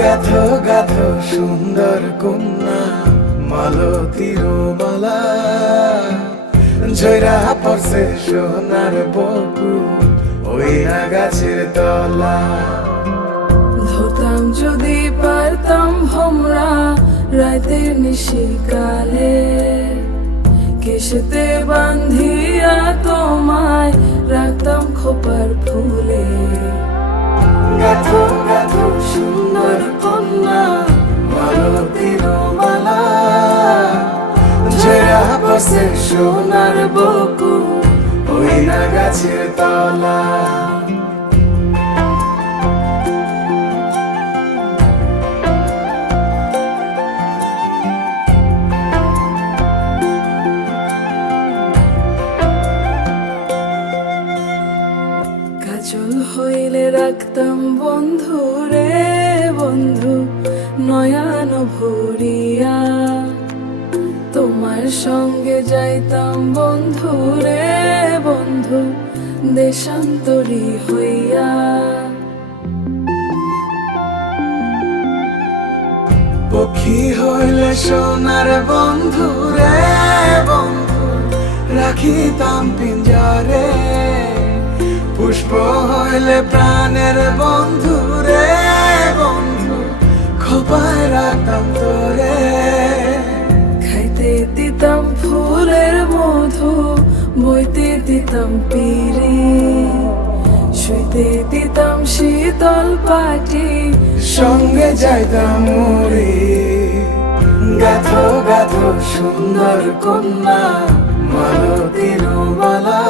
গাথো গাথো সুন্দর কন্যা মালতীর মালা, জয়রা পড়ছে সোনার বকুল ওই না গাছের তলা। ধরতাম যদি পারতাম ভমরা রাতের নিশিকালে, কেশেতে বান্ধিয়া তোমায় রাখতাম খোপার ফুলে। গাথো গাথো সুন্দর কন্যা মালতীর মালা, জয়রা পড়ছে সোনার বকুল ওই না গাছের তলা। কাজল হইলে রাখতাম বন্ধু রে বন্ধু নয়ন ভরিয়া, তোমার সঙ্গে যাইতাম বন্ধু রে বন্ধু দেশান্তরী হইয়া। পক্ষী হইলে সোনার বন্ধু রে বন্ধু রাখিতাম পিঞ্জরে, পুষ্প হইলে প্রাণের বন্ধু রে বন্ধু খোপায় রাখতাম তোরে। খাইতে দিতাম ফুলের মধু, বইতে দিতাম পিরি, শুইতে দিতাম শীতল পাটি, সঙ্গে যাইতাম মুড়ি। গাথো গাথো সুন্দর কন্যা মালতীর মালা,